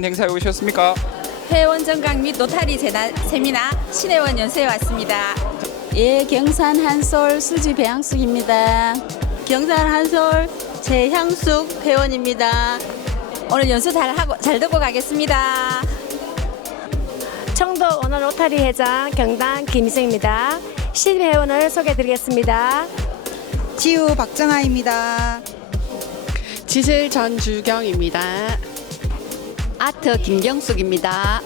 어떤 행사에 오셨습니까? 회원 정강 및 노타리 재단 세미나 신회원 연수에 왔습니다. 예, 경산 한솔 수지 배양숙입니다. 경산 한솔 재향숙 회원입니다. 오늘 연수 잘 하고 잘 듣고 가겠습니다. 청도 원어 로타리 회장 경단 김희승입니다. 신회원을 소개해드리겠습니다. 지우 박정아입니다. 지질 전주경입니다. 아트 김경숙입니다.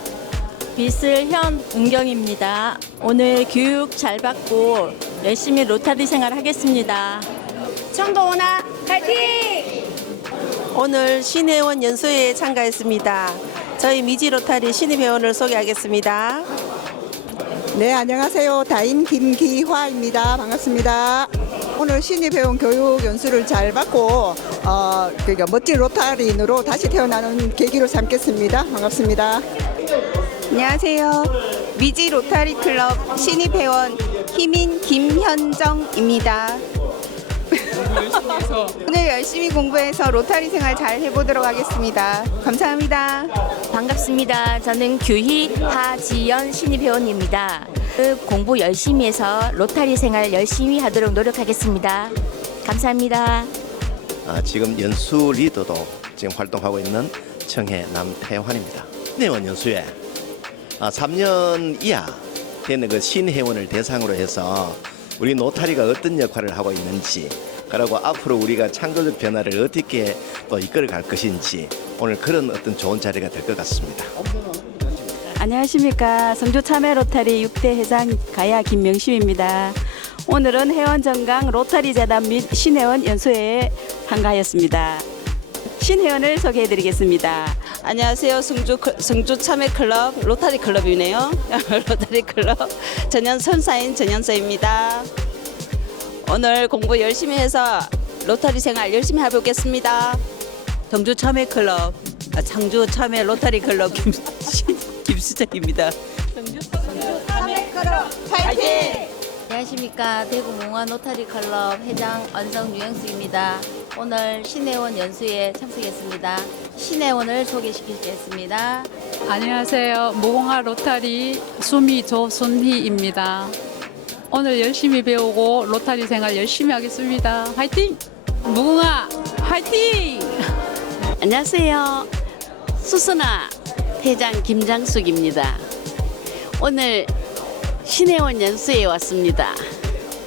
비슬현 은경입니다. 오늘 교육 잘 받고 열심히 로타리 생활 하겠습니다. 청도 원어 파이팅! 오늘 신회원 연수회에 참가했습니다. 저희 미지 로타리 신입 회원을 소개하겠습니다. 네, 안녕하세요. 다인 김기화입니다. 반갑습니다. 오늘 신입 회원 교육 연수를 잘 받고 어, 그러니까 멋진 로타리인으로 다시 태어나는 계기로 삼겠습니다. 반갑습니다. 안녕하세요. 미지 로타리 클럽 신입 회원 희민 김현정입니다. 오늘 열심히 공부해서 로타리 생활 잘 해보도록 하겠습니다. 감사합니다. 반갑습니다. 저는 규희 하지연 신입 회원입니다. 공부 열심히 해서 로타리 생활 열심히 하도록 노력하겠습니다. 감사합니다. 아, 지금 연수 리더도 지금 활동하고 있는 청해 남태환입니다. 내원 연수회 아, 3년 이하 되는 그 신회원을 대상으로 해서 우리 노타리가 어떤 역할을 하고 있는지 그리고 앞으로 우리가 창조적 변화를 어떻게 또 이끌어 갈 것인지 오늘 그런 어떤 좋은 자리가 될 것 같습니다. 안녕하십니까. 성주 참외 로타리 6대 회장 가야 김명심입니다. 오늘은 회원정강 로타리 재단 및 신회원 연수회에 참가하였습니다. 신회원을 소개해 드리겠습니다. 안녕하세요. 성주 성주 참외 클럽 로타리 클럽이네요. 로타리 클럽 전현 선사인 전현서입니다. 오늘 공부 열심히 해서 로타리 생활 열심히 해보겠습니다. 정주 참외 클럽, 아, 창주 참외 로타리 클럽 김, 김수정입니다. 안녕하십니까. 대구 몽환 노타리 클럽 회장 언성 유영수입니다. 오늘 신혜원 연수에 참석했습니다. 신혜원을 소개시키겠습니다. 안녕하세요. 무공화 로타리 수미 조순희입니다. 오늘 열심히 배우고 로타리 생활 열심히 하겠습니다. 화이팅! 무궁화 화이팅! 안녕하세요. 수선아 회장 김장숙입니다. 오늘 신혜원 연수에 왔습니다.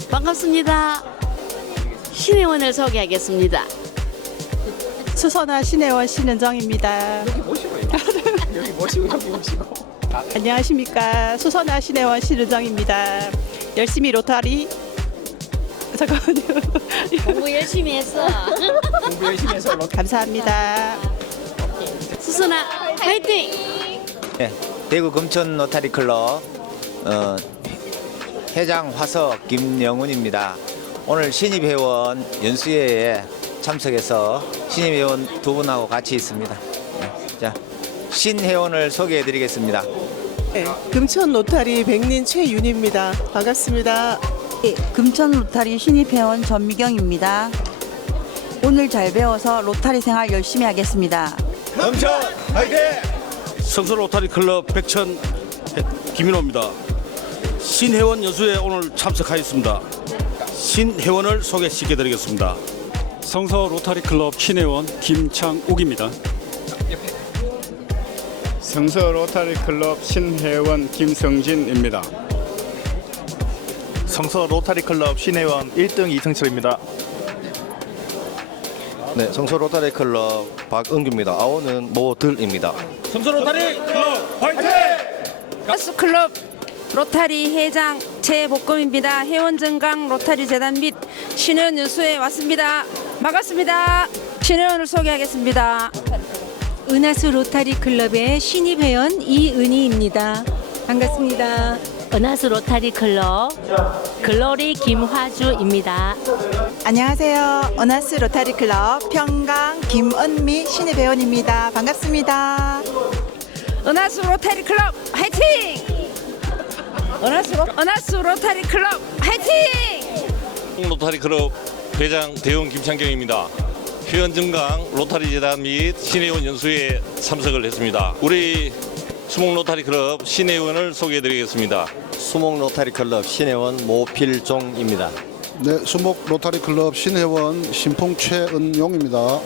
반갑습니다. 신혜원을 소개하겠습니다. 수선화 신혜원 신은정입니다. 여기 모시고 여기 모시고. 안녕하십니까. 수선화 신혜원 신은정입니다. 열심히 로타리 잠깐만요. 공부 열심히 했어. 공부 열심히 해서 로 감사합니다. 수선아 화이팅! 네, 대구 금천 로타리 클럽 어, 회장 화석 김영훈입니다. 오늘 신입 회원 연수회에 참석해서 신입 회원 두 분하고 같이 있습니다. 네, 자, 신 회원을 소개해드리겠습니다. 네, 금천 로타리 백린 최윤입니다. 반갑습니다. 금천 로타리 신입 회원 전미경입니다. 오늘 잘 배워서 로타리 생활 열심히 하겠습니다. 금천 화이팅! 성서 로타리 클럽 백천 김인호입니다. 신회원 연수에 오늘 참석하였습니다. 신회원을 소개시켜드리겠습니다. 성서 로타리 클럽 신회원 김창욱입니다. 성서 로타리 클럽 신회원 김성진입니다. 성서 로타리 클럽 신회원 1등 이승철입니다. 네, 성서 로타리 클럽 박은규입니다. 아오는 모들입니다. 성서 로타리 클럽 화이팅! 가수 클럽 로타리 회장 최복금입니다. 회원 정강 로타리 재단 및 신회원 연수에 왔습니다. 반갑습니다. 신회원을 소개하겠습니다. 은하수 로타리 클럽의 신입 회원 이은희입니다. 반갑습니다. 은하수 로타리 클럽 글로리 김화주입니다. 안녕하세요. 어나스 로타리 클럽 평강 김은미 신입 회원입니다. 반갑습니다. 은하수 로타리 클럽 화이팅! 은하수, 로, 은하수 로타리 클럽 화이팅! 로타리 클럽 회장 대웅 김창경입니다. 회원정강 로타리 재단 및 신혜원 연수에 참석을 했습니다. 우리 수목 로타리 클럽 신혜원을 소개해드리겠습니다. 수목 로타리 클럽 신혜원 모필종입니다. 네, 수목 로타리 클럽 신회원 신풍 최은용입니다.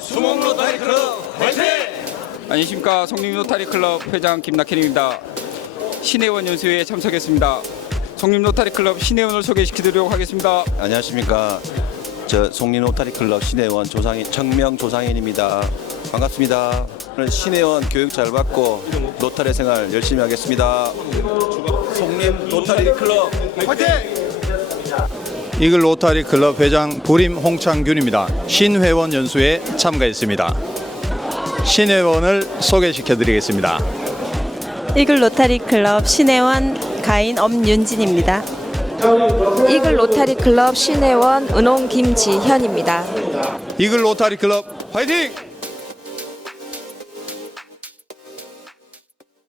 수목 로타리 클럽 화이팅! 안녕하십니까 성림 로타리 클럽 회장 김낙현입니다. 신혜원 연수회에 참석했습니다. 성림 로타리 클럽 신혜원을 소개시켜드리도록 하겠습니다. 안녕하십니까. 저 송린 로타리 클럽 신혜원 조상인 청명 조상인입니다. 반갑습니다. 신혜원 교육 잘 받고 로타리 생활 열심히 하겠습니다. 송림 로타리 클럽 화이팅! 이글 로타리 클럽 회장 부림 홍창균입니다. 신회원 연수에 참가했습니다. 신회원을 소개시켜 드리겠습니다. 이글 로타리 클럽 신혜원 가인 엄윤진입니다. 이글 로타리 클럽 신혜원 은홍 김지현입니다. 이글 로타리 클럽 화이팅!